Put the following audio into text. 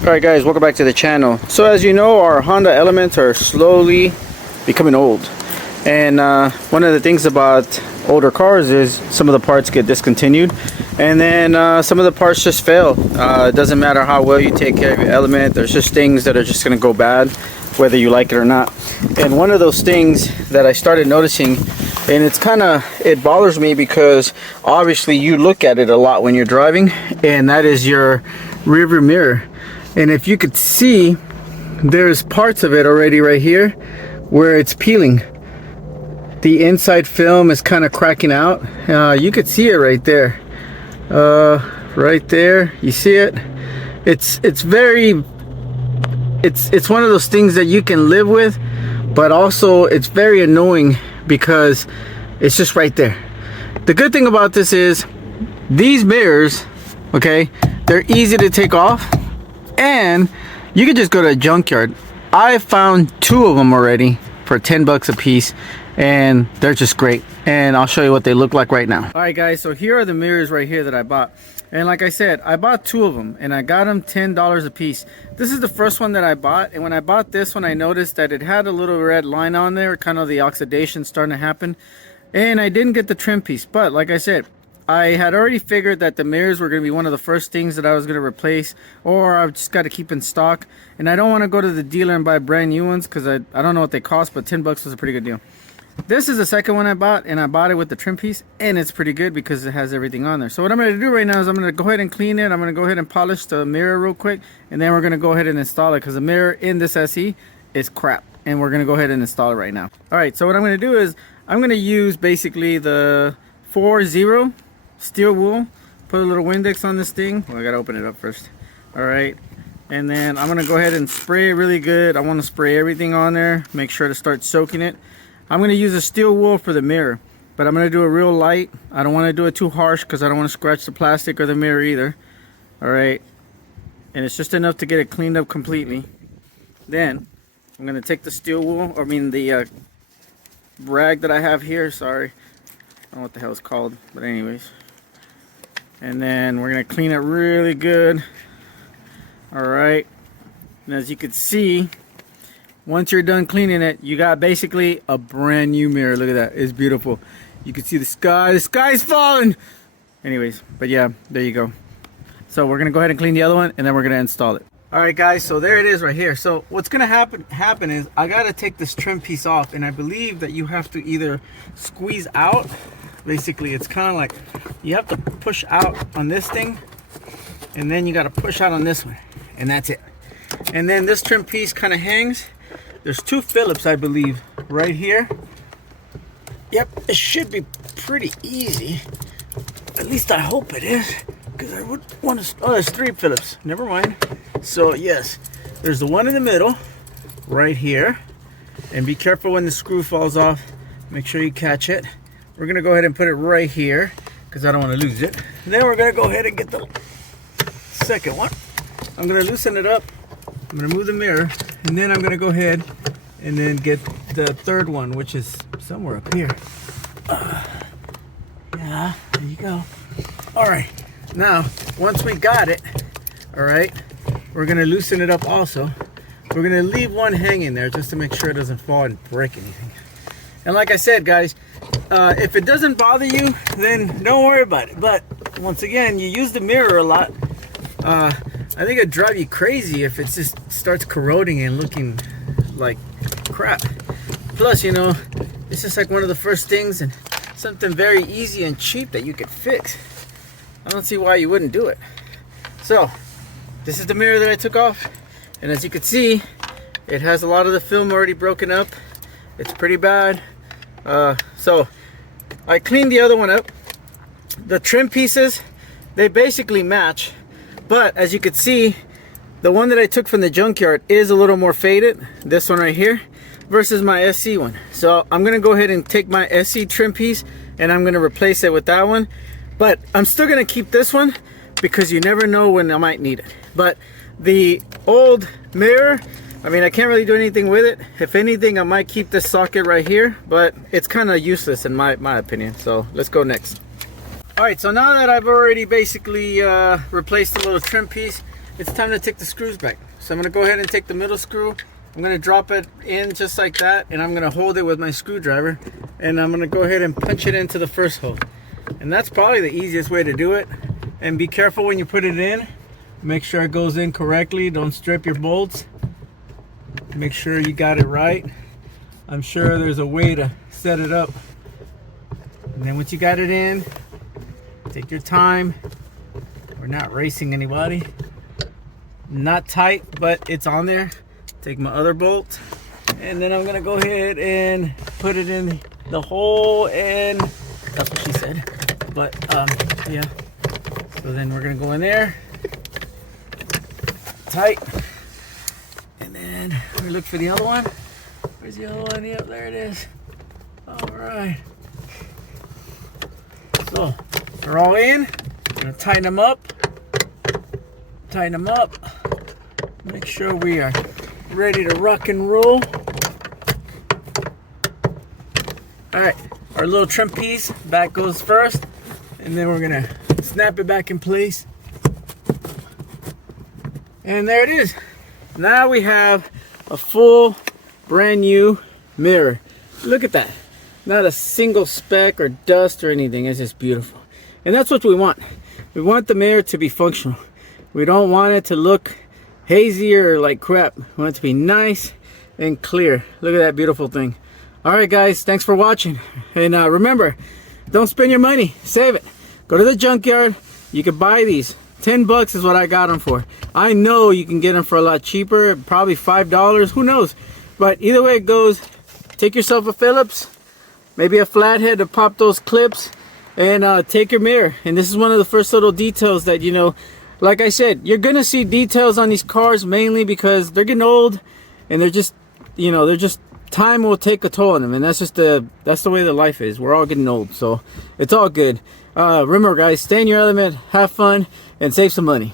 Alright guys, welcome back to the channel. So as you know, our Honda Elements are slowly becoming old. And one of the things about older cars is some of the parts get discontinued. And then some of the parts just fail. It doesn't matter how well you take care of your element. There's just things that are just going to go bad, whether you like it or not. And one of those things that I started noticing, and it bothers me because obviously you look at it a lot when you're driving, and that is your rearview mirror. And if you could see, there's parts of it already right here where it's peeling. The inside film is kind of cracking out. You could see it right there. Right there, you see it? It's one of those things that you can live with, but also it's very annoying because it's just right there. The good thing about this is these mirrors, okay, they're easy to take off. And you can just go to a junkyard. I found 2 of them already for 10 bucks a piece, and they're just great. And I'll show you what they look like right now. All right guys, so here are the mirrors right here that I bought. And like I said, I bought 2 of them and I got them $10 a piece. This is the first one that I bought, and when I bought this one I noticed that it had a little red line on there, kind of the oxidation starting to happen. And I didn't get the trim piece, but like I said, I had already figured that the mirrors were going to be one of the first things that I was going to replace, or I've just got to keep in stock. And I don't want to go to the dealer and buy brand new ones because I don't know what they cost, but 10 bucks was a pretty good deal. This is the second one I bought, and I bought it with the trim piece, and it's pretty good because it has everything on there. So what I'm going to do right now is I'm going to go ahead and clean it. I'm going to go ahead and polish the mirror real quick, and then we're going to go ahead and install it because the mirror in this SE is crap, and we're going to go ahead and install it right now. All right, so what I'm going to do is I'm going to use basically the 4-0 steel wool, put a little Windex on this thing. Well, I gotta open it up first. All right, and then I'm gonna go ahead and spray it really good. I want to spray everything on there, make sure to start soaking it. I'm gonna use a steel wool for the mirror, but I'm gonna do it real light. I don't want to do it too harsh because I don't want to scratch the plastic or the mirror either. All right, and it's just enough to get it cleaned up completely. Then I'm gonna take the steel wool, or I mean the rag that I have here, sorry, I don't know what the hell it's called, but anyways. And then we're gonna clean it really good. All right, and as you can see, once you're done cleaning it, you got basically a brand new mirror. Look at that, it's beautiful. You can see the sky's falling. Anyways, but yeah, there you go. So we're gonna go ahead and clean the other one, and then we're gonna install it. All right guys, so there it is right here. So what's gonna happen is I gotta take this trim piece off, and I believe that you have to either squeeze out. Basically, it's kind of like you have to push out on this thing, and then you got to push out on this one, and that's it. And then this trim piece kind of hangs. There's 2 Phillips, I believe, right here. Yep, it should be pretty easy. At least I hope it is, because I would want to. Oh, there's 3 Phillips. Never mind. So yes, there's the one in the middle, right here. And be careful when the screw falls off. Make sure you catch it. We're gonna go ahead and put it right here because I don't want to lose it. And then we're gonna go ahead and get the second one. I'm gonna loosen it up. I'm gonna move the mirror, and then I'm gonna go ahead and then get the third one, which is somewhere up here. Yeah, there you go. All right, now once we got it, all right, we're gonna loosen it up also. We're gonna leave one hanging there just to make sure it doesn't fall and break anything. And like I said, guys, if it doesn't bother you, then don't worry about it. But once again, you use the mirror a lot. I think it'd drive you crazy if it just starts corroding and looking like crap. Plus, you know, it's just like one of the first things, and something very easy and cheap that you could fix. I don't see why you wouldn't do it. So this is the mirror that I took off, and as you can see, it has a lot of the film already broken up. It's pretty bad. So I cleaned the other one up. The trim pieces, they basically match, but as you can see, the one that I took from the junkyard is a little more faded, this one right here, versus my SC one. So I'm gonna go ahead and take my SC trim piece and I'm gonna replace it with that one, but I'm still gonna keep this one because you never know when I might need it. But the old mirror, I mean, I can't really do anything with it. If anything, I might keep this socket right here, but it's kind of useless in my opinion. So let's go next. All right, so now that I've already basically replaced the little trim piece, it's time to take the screws back. So I'm gonna go ahead and take the middle screw. I'm gonna drop it in just like that, and I'm gonna hold it with my screwdriver, and I'm gonna go ahead and punch it into the first hole. And that's probably the easiest way to do it. And be careful when you put it in. Make sure it goes in correctly. Don't strip your bolts. Make sure you got it right. I'm sure there's a way to set it up. And then once you got it in, take your time. We're not racing anybody. Not tight, but it's on there. Take my other bolt, and then I'm gonna go ahead and put it in the hole, and that's what she said. But yeah. So then we're gonna go in there, tight, and then we look for the other one. Where's the other one? Yep, there it is. All right. So they're all in. I'm gonna tighten them up. Tighten them up. Make sure we are ready to rock and roll. All right, our little trim piece back goes first, and then we're gonna snap it back in place. And there it is. Now we have a full brand new mirror. Look at that. Not a single speck or dust or anything. It's just beautiful. And that's what we want. We want the mirror to be functional. We don't want it to look hazy or like crap. We want it to be nice and clear. Look at that beautiful thing. All right, guys, thanks for watching. And remember, don't spend your money. Save it. Go to the junkyard. You can buy these. 10 bucks is what I got them for. I know you can get them for a lot cheaper, probably $5. Who knows? But either way it goes, take yourself a Phillips, maybe a flathead to pop those clips, and take your mirror. And this is one of the first little details that, you know, like I said, you're gonna see details on these cars mainly because they're getting old, and they're just, you know, time will take a toll on them, and that's the way the life is. We're all getting old, so it's all good. Remember, guys, stay in your element, have fun, and save some money.